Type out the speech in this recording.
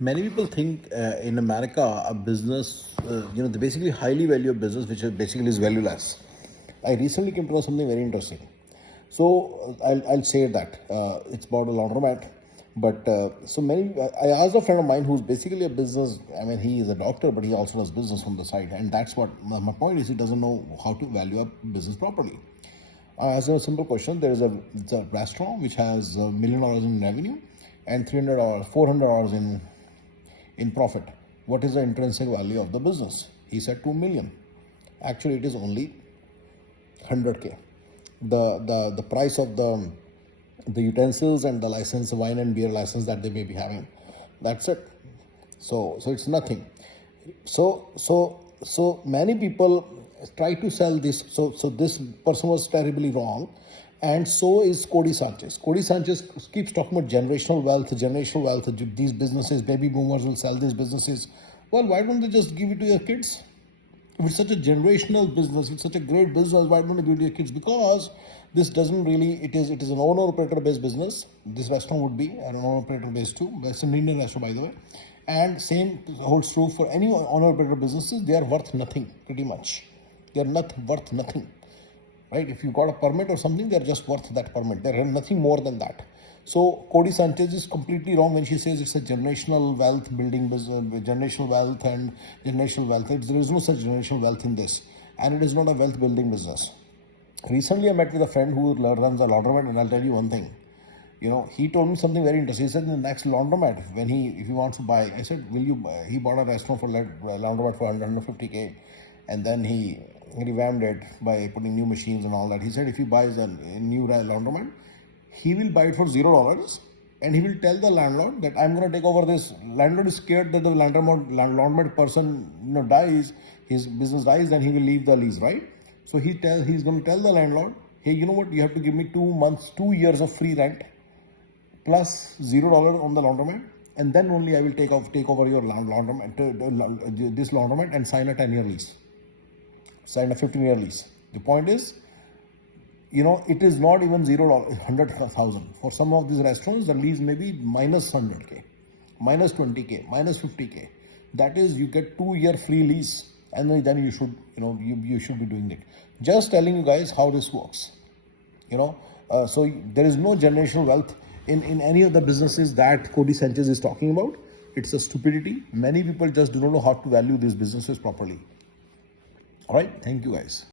Many people think in America a business, they basically highly value a business which basically is valueless. I recently came to know something very interesting. So I'll say that it's about a laundromat. But so many, I asked a friend of mine who's basically a business. I mean, he is a doctor, but he also does business from the side, and that's what my point is. He doesn't know how to value a business properly. As a simple question, it's a restaurant which has $1 million in revenue and $300, $400 in profit. What is the intrinsic value of the business? He said 2 million. Actually, it is only 100K. The price of the utensils and the license, wine and beer license that they may be having, that's it. So it's nothing. So many people try to sell this. So this person was terribly wrong, and so is Cody Sanchez. Cody Sanchez keeps talking about generational wealth, generational wealth. These businesses, baby boomers will sell these businesses. Well, why don't they just give it to your kids? If it's such a generational business, it's such a great business, why don't you give it to your kids? Because this doesn't really, it is an owner-operator based business. This restaurant would be an owner-operator based too. It's an Indian restaurant, by the way. And same holds true for any owner-operator businesses. They are worth nothing, pretty much. They are not worth nothing, right? If you got a permit or something, they're just worth that permit. They're nothing more than that. So Cody Sanchez is completely wrong when she says it's a generational wealth building business, generational wealth and generational wealth. There is no such generational wealth in this, and it is not a wealth building business. Recently, I met with a friend who runs a laundromat, and I'll tell you one thing. He told me something very interesting. He said in the next laundromat, if he wants to buy, I said, will you buy? He bought a restaurant for laundromat for 150K, and then he revamped it by putting new machines and all that. He said if he buys a new laundromat, he will buy it for $0, and he will tell the landlord that I'm going to take over this. Landlord is scared that the laundromat person dies, his business dies, then he will leave the lease, right? So he's going to tell the landlord, hey, you know what? You have to give me 2 years of free rent plus $0 on the laundromat, and then only I will take over your laundromat, this laundromat, and sign a 10-year lease, sign a 15-year lease. The point is, it is not even $0, 100,000. For some of these restaurants, the lease may be minus 100K, minus 20K, minus 50K. That is, you get 2-year free lease, and then you should, you should be doing it. Just telling you guys how this works. So there is no generational wealth in any of the businesses that Cody Sanchez is talking about. It's a stupidity. Many people just do not know how to value these businesses properly. All right, thank you guys.